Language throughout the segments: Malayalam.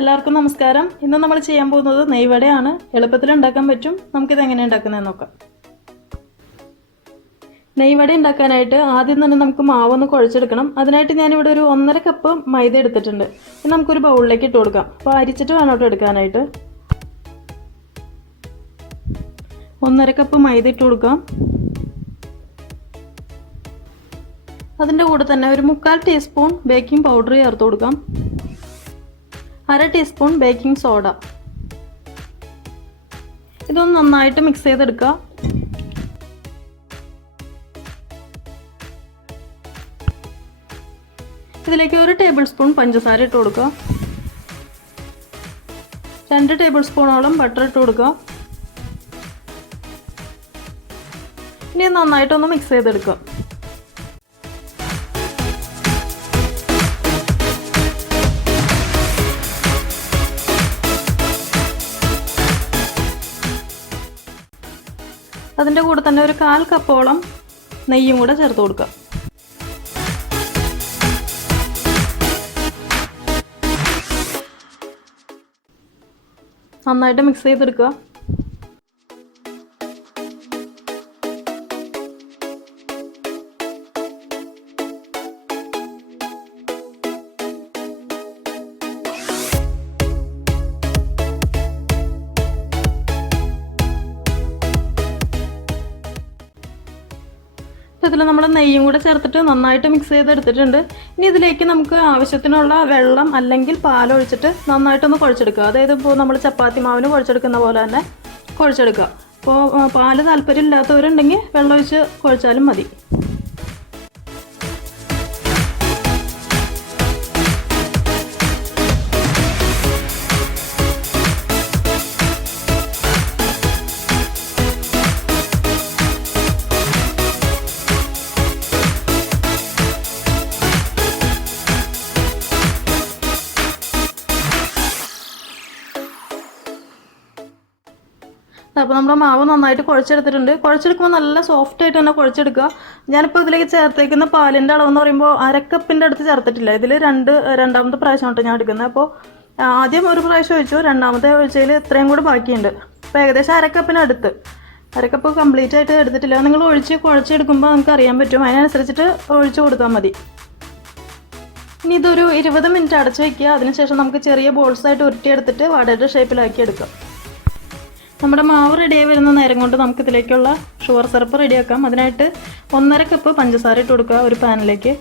എല്ലാവർക്കും നമസ്കാരം. ഇന്ന് നമ്മൾ ചെയ്യാൻ പോകുന്നത് നെയ് വടയാണ്. എളുപ്പത്തിൽ ഉണ്ടാക്കാൻ പറ്റും. നമുക്കിത് എങ്ങനെ ഉണ്ടാക്കുന്നതെന്ന് നോക്കാം. നെയ് വട ഉണ്ടാക്കാനായിട്ട് ആദ്യം തന്നെ നമുക്ക് മാവൊന്ന് കുഴച്ചെടുക്കണം. അതിനായിട്ട് ഞാനിവിടെ ഒരു 1.5 കപ്പ് മൈദ എടുത്തിട്ടുണ്ട്. ഇത് നമുക്കൊരു ബൗളിലേക്ക് ഇട്ട് കൊടുക്കാം. അപ്പോൾ അരിച്ചിട്ട് വേണം കേട്ടോ എടുക്കാനായിട്ട്. 1.5 കപ്പ് മൈദ ഇട്ട് കൊടുക്കാം. അതിൻ്റെ കൂടെ തന്നെ ഒരു 1/4 ടീസ്പൂൺ ബേക്കിംഗ് പൗഡർ ചേർത്ത് കൊടുക്കാം. 1/2 ടീസ്പൂൺ ബേക്കിംഗ് സോഡ. ഇതൊന്ന് നന്നായിട്ട് മിക്സ് ചെയ്തെടുക്കുക. ഇതിലേക്ക് 1 ടേബിൾ സ്പൂൺ പഞ്ചസാര ഇട്ട് കൊടുക്കുക. 2 ടേബിൾ സ്പൂണോളം ബട്ടർ ഇട്ട് കൊടുക്കുക. ഇനി നന്നായിട്ടൊന്ന് മിക്സ് ചെയ്തെടുക്കുക. അതിൻ്റെ കൂടെ തന്നെ ഒരു 1/4 കപ്പോളം നെയ്യും കൂടെ ചേർത്ത് കൊടുക്കുക. നന്നായിട്ട് മിക്സ് ചെയ്തെടുക്കുക. ഇതിൽ നമ്മൾ നെയ്യും കൂടെ ചേർത്തിട്ട് നന്നായിട്ട് മിക്സ് ചെയ്തെടുത്തിട്ടുണ്ട്. ഇനി ഇതിലേക്ക് നമുക്ക് ആവശ്യത്തിനുള്ള വെള്ളം അല്ലെങ്കിൽ പാലൊഴിച്ചിട്ട് നന്നായിട്ടൊന്ന് കുഴച്ചെടുക്കുക. അതായത് ഇപ്പോൾ നമ്മൾ ചപ്പാത്തി മാവിന് കുഴച്ചെടുക്കുന്ന പോലെ തന്നെ കുഴച്ചെടുക്കുക. അപ്പോൾ പാല് താല്പര്യമില്ലാത്തവരുണ്ടെങ്കിൽ വെള്ളം ഒഴിച്ച് കുഴച്ചാലും മതി. അപ്പോൾ നമ്മുടെ മാവ് നന്നായിട്ട് കുഴച്ചെടുത്തിട്ടുണ്ട്. കുഴച്ചെടുക്കുമ്പോൾ നല്ല സോഫ്റ്റ് ആയിട്ട് തന്നെ കുഴച്ചെടുക്കുക. ഞാനിപ്പോൾ ഇതിലേക്ക് ചേർത്തേക്കുന്ന പാലിൻ്റെ അളവെന്ന് പറയുമ്പോൾ 1/2 കപ്പിൻ്റെ അടുത്ത് ചേർത്തിട്ടില്ല. ഇതിൽ രണ്ടാമത്തെ പ്രാവശ്യമായിട്ട് ഞാൻ എടുക്കുന്നത്. അപ്പോൾ ആദ്യം ഒരു പ്രാവശ്യം ഒഴിച്ചു, രണ്ടാമത്തെ ഒഴിച്ചതിൽ ഇത്രയും കൂടെ ബാക്കിയുണ്ട്. അപ്പോൾ ഏകദേശം 1/2 കപ്പിനടുത്ത്. 1/2 കപ്പ് കംപ്ലീറ്റ് ആയിട്ട് എടുത്തിട്ടില്ല. നിങ്ങൾ കുഴച്ചെടുക്കുമ്പോൾ നിങ്ങൾക്ക് അറിയാൻ പറ്റും. അതിനനുസരിച്ചിട്ട് ഒഴിച്ചു കൊടുത്താൽ മതി. ഇനി ഇതൊരു 20 മിനിറ്റ് അടച്ചു വയ്ക്കുക. അതിനുശേഷം നമുക്ക് ചെറിയ ബോൾസായിട്ട് ഉരുട്ടിയെടുത്തിട്ട് വടയുടെ ഷേപ്പിലാക്കി എടുക്കാം. നമ്മുടെ മാവ് റെഡിയായി വരുന്ന നേരം കൊണ്ട് നമുക്ക് ഇതിലേക്കുള്ള ഷുഗർ സിറപ്പ് റെഡിയാക്കാം. അതിനായിട്ട് 1.5 കപ്പ് പഞ്ചസാര ഇട്ട് കൊടുക്കുക ഒരു പാനിലേക്ക്.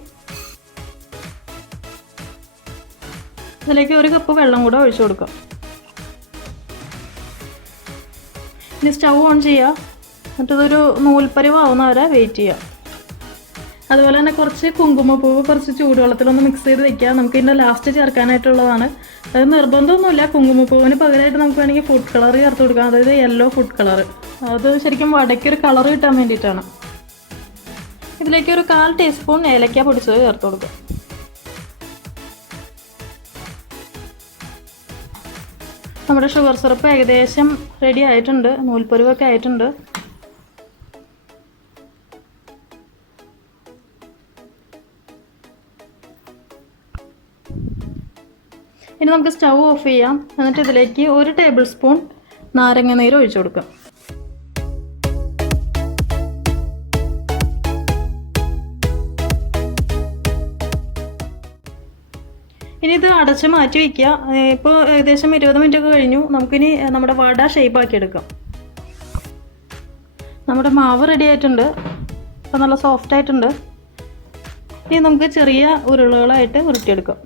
ഇതിലേക്ക് 1 കപ്പ് വെള്ളം കൂടെ ഒഴിച്ചു കൊടുക്കാം. ഇനി സ്റ്റൗ ഓൺ ചെയ്യുക. എന്നിട്ടിതൊരു നൂൽപ്പരിവാവുന്ന വരെ വെയിറ്റ് ചെയ്യുക. അതുപോലെ തന്നെ കുറച്ച് കുങ്കുമപ്പൂവ് കുറച്ച് ചൂടുവെള്ളത്തിലൊന്ന് മിക്സ് ചെയ്ത് വെക്കുക. നമുക്ക് ഇതിൻ്റെ ലാസ്റ്റ് ചേർക്കാനായിട്ടുള്ളതാണ്. അത് നിർബന്ധമൊന്നുമില്ല. കുങ്കുമപ്പൂവിന് പകരമായിട്ട് നമുക്ക് വേണമെങ്കിൽ ഫുഡ് കളർ ചേർത്ത് കൊടുക്കാം. അതായത് യെല്ലോ ഫുഡ് കളർ. അത് ശരിക്കും വടയ്ക്കൊരു കളർ കിട്ടാൻ വേണ്ടിയിട്ടാണ്. ഇതിലേക്ക് ഒരു 1/4 ടീസ്പൂൺ ഏലക്ക പൊടിച്ചത് ചേർത്ത് കൊടുക്കുക. നമ്മുടെ ഷുഗർ സിറപ്പ് ഏകദേശം റെഡി ആയിട്ടുണ്ട്. നൂൽപ്പരുവൊക്കെ ആയിട്ടുണ്ട്. ഇനി നമുക്ക് സ്റ്റൗ ഓഫ് ചെയ്യാം. എന്നിട്ട് ഇതിലേക്ക് 1 ടേബിൾ സ്പൂൺ നാരങ്ങ നീര് ഒഴിച്ചു കൊടുക്കാം. ഇനി ഇത് അടച്ച് മാറ്റി വയ്ക്കുക. ഇപ്പോൾ ഏകദേശം 20 മിനിറ്റ് ഒക്കെ കഴിഞ്ഞു. നമുക്കിനി നമ്മുടെ വട ഷേപ്പാക്കി എടുക്കാം. നമ്മുടെ മാവ് റെഡി ആയിട്ടുണ്ട്. അപ്പോൾ നല്ല സോഫ്റ്റ് ആയിട്ടുണ്ട്. ഇനി നമുക്ക് ചെറിയ ഉരുളകളായിട്ട് ഉരുട്ടിയെടുക്കാം.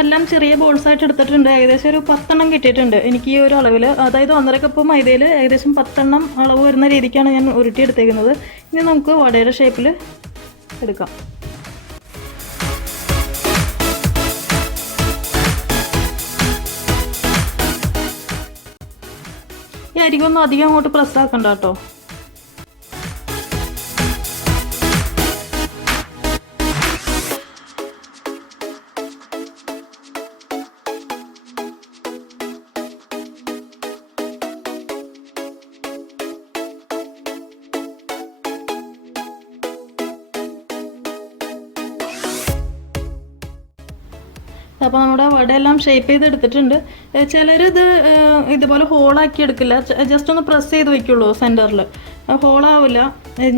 എല്ലാം ചെറിയ ബോൾസായിട്ട് എടുത്തിട്ടുണ്ട്. ഏകദേശം ഒരു 10 എണ്ണം കിട്ടിയിട്ടുണ്ട് എനിക്ക് ഈ ഒരു അളവിൽ. അതായത് 1.5 കപ്പ് മൈദയിൽ ഏകദേശം 10 എണ്ണം അളവ് വരുന്ന രീതിക്കാണ് ഞാൻ ഉരുട്ടിയെടുത്തേക്കുന്നത്. ഇനി നമുക്ക് വടയുടെ ഷേപ്പിൽ എടുക്കാം. ഈ അരികൊന്നും അധികം അങ്ങോട്ട് പ്രസ് ആക്കണ്ട കേട്ടോ. അപ്പോൾ നമ്മുടെ വടയെല്ലാം ഷേപ്പ് ചെയ്തെടുത്തിട്ടുണ്ട്. ചിലർ ഇതുപോലെ ഹോളാക്കി എടുക്കില്ല, ജസ്റ്റ് ഒന്ന് പ്രസ് ചെയ്ത് വയ്ക്കുള്ളൂ സെൻറ്ററിൽ, ഹോളാവില്ല.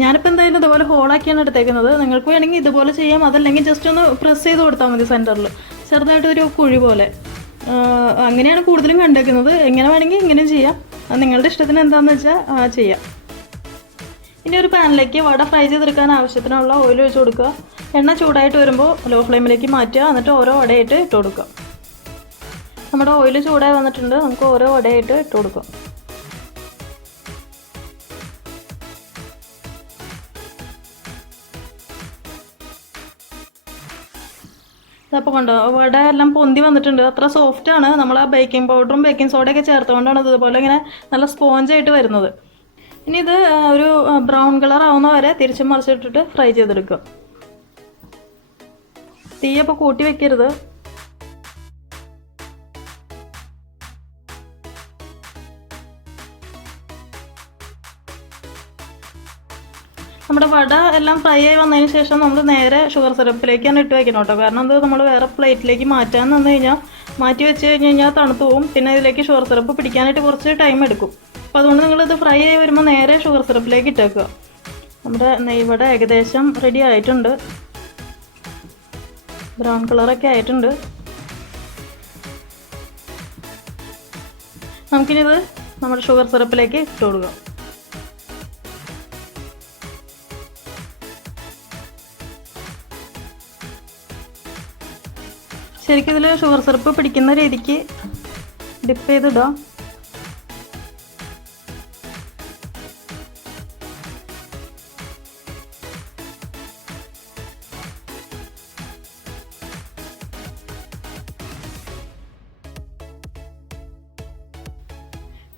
ഞാനിപ്പോൾ എന്തായാലും ഇതുപോലെ ഹോളാക്കിയാണ് എടുത്തേക്കുന്നത്. നിങ്ങൾക്ക് വേണമെങ്കിൽ ഇതുപോലെ ചെയ്യാം, അതല്ലെങ്കിൽ ജസ്റ്റ് ഒന്ന് പ്രസ് ചെയ്ത് കൊടുത്താൽ മതി സെൻറ്ററിൽ, ചെറുതായിട്ടൊരു കുഴി പോലെ. അങ്ങനെയാണ് കൂടുതലും കണ്ടേക്കുന്നത്. എങ്ങനെ വേണമെങ്കിൽ ഇങ്ങനെയും ചെയ്യാം, നിങ്ങളുടെ ഇഷ്ടത്തിന് എന്താണെന്ന് വെച്ചാൽ ചെയ്യാം. ഇനി ഒരു പാനിലേക്ക് വട ഫ്രൈ ചെയ്തെടുക്കാൻ ആവശ്യത്തിനുള്ള ഓയിൽ ഒഴിച്ച് കൊടുക്കുക. എണ്ണ ചൂടായിട്ട് വരുമ്പോൾ ലോ ഫ്ലെയിമിലേക്ക് മാറ്റുക, എന്നിട്ട് ഓരോ വടയായിട്ട് ഇട്ട് കൊടുക്കുക. നമ്മുടെ ഓയിൽ ചൂടായി വന്നിട്ടുണ്ട്, നമുക്ക് ഓരോ വടയായിട്ട് ഇട്ട് കൊടുക്കാം. അപ്പോൾ കണ്ടോ വട എല്ലാം പൊന്തി വന്നിട്ടുണ്ട്, അത്ര സോഫ്റ്റാണ്. നമ്മൾ ആ ബേക്കിംഗ് പൗഡറും ബേക്കിംഗ് സോഡയൊക്കെ ചേർത്തുകൊണ്ടാണ് ഇതുപോലെ ഇങ്ങനെ നല്ല സ്പോഞ്ചായിട്ട് വരുന്നത്. ഇനി ഇത് ഒരു ബ്രൗൺ കളർ ആവുന്ന വരെ തിരിച്ചും മറിച്ചിട്ടിട്ട് ഫ്രൈ ചെയ്തെടുക്കുക. തീയപ്പോൾ കൂട്ടി വെക്കരുത്. നമ്മുടെ വട എല്ലാം ഫ്രൈ ആയി വന്നതിന് ശേഷം നമ്മൾ നേരെ ഷുഗർ സിറപ്പിലേക്കാണ് ഇട്ട് വയ്ക്കണം കേട്ടോ. കാരണം അത് നമ്മൾ വേറെ പ്ലേറ്റിലേക്ക് മാറ്റാൻ നിന്ന് കഴിഞ്ഞാൽ, മാറ്റി വെച്ച് കഴിഞ്ഞാൽ തണുത്ത് പോവും. പിന്നെ ഇതിലേക്ക് ഷുഗർ സിറപ്പ് പിടിക്കാനായിട്ട് കുറച്ച് ടൈം എടുക്കും. അപ്പോൾ അതുകൊണ്ട് നിങ്ങളിത് ഫ്രൈ ആയി വരുമ്പോൾ നേരെ ഷുഗർ സിറപ്പിലേക്ക് ഇട്ടേക്കുക. നമ്മുടെ നെയ്വട ഏകദേശം റെഡി ആയിട്ടുണ്ട്, ബ്രൗൺ കളറൊക്കെ ആയിട്ടുണ്ട്. നമുക്കിനിത് നമ്മുടെ ഷുഗർ സിറപ്പിലേക്ക് ഇട്ട് കൊടുക്കാം. ശരിക്കും ഇതിൽ ഷുഗർ സിറപ്പ് പിടിക്കുന്ന രീതിക്ക് ഡിപ്പ് ചെയ്തിടാം.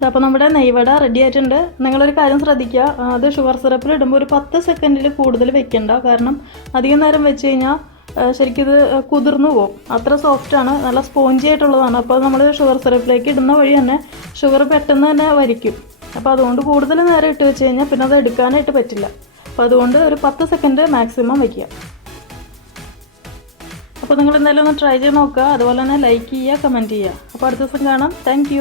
അപ്പോൾ നമ്മുടെ നെയ്വട റെഡി ആയിട്ടുണ്ട്. നിങ്ങളൊരു കാര്യം ശ്രദ്ധിക്കുക, അത് ഷുഗർ സിറപ്പിൽ ഇടുമ്പോൾ ഒരു 10 സെക്കൻഡിൽ കൂടുതൽ വെക്കണ്ട. കാരണം അധികം നേരം വെച്ച് കഴിഞ്ഞാൽ ശരിക്കും ഇത് കുതിർന്നു പോകും. അത്ര സോഫ്റ്റാണ്, നല്ല സ്പോഞ്ചി ആയിട്ടുള്ളതാണ്. അപ്പോൾ നമ്മൾ ഷുഗർ സിറപ്പിലേക്ക് ഇടുന്ന വഴി തന്നെ ഷുഗർ പെട്ടെന്ന് തന്നെ വരിക്കും. അപ്പോൾ അതുകൊണ്ട് കൂടുതൽ നേരം ഇട്ട് വെച്ച് കഴിഞ്ഞാൽ പിന്നെ അത് എടുക്കാനായിട്ട് പറ്റില്ല. അപ്പോൾ അതുകൊണ്ട് ഒരു 10 സെക്കൻഡ് മാക്സിമം വയ്ക്കുക. അപ്പോൾ നിങ്ങൾ എന്തായാലും ഒന്ന് ട്രൈ ചെയ്ത് നോക്കുക. അതുപോലെ തന്നെ ലൈക്ക് ചെയ്യുക, കമൻറ്റ് ചെയ്യുക. അപ്പോൾ അടുത്ത ദിവസം കാണാം. താങ്ക്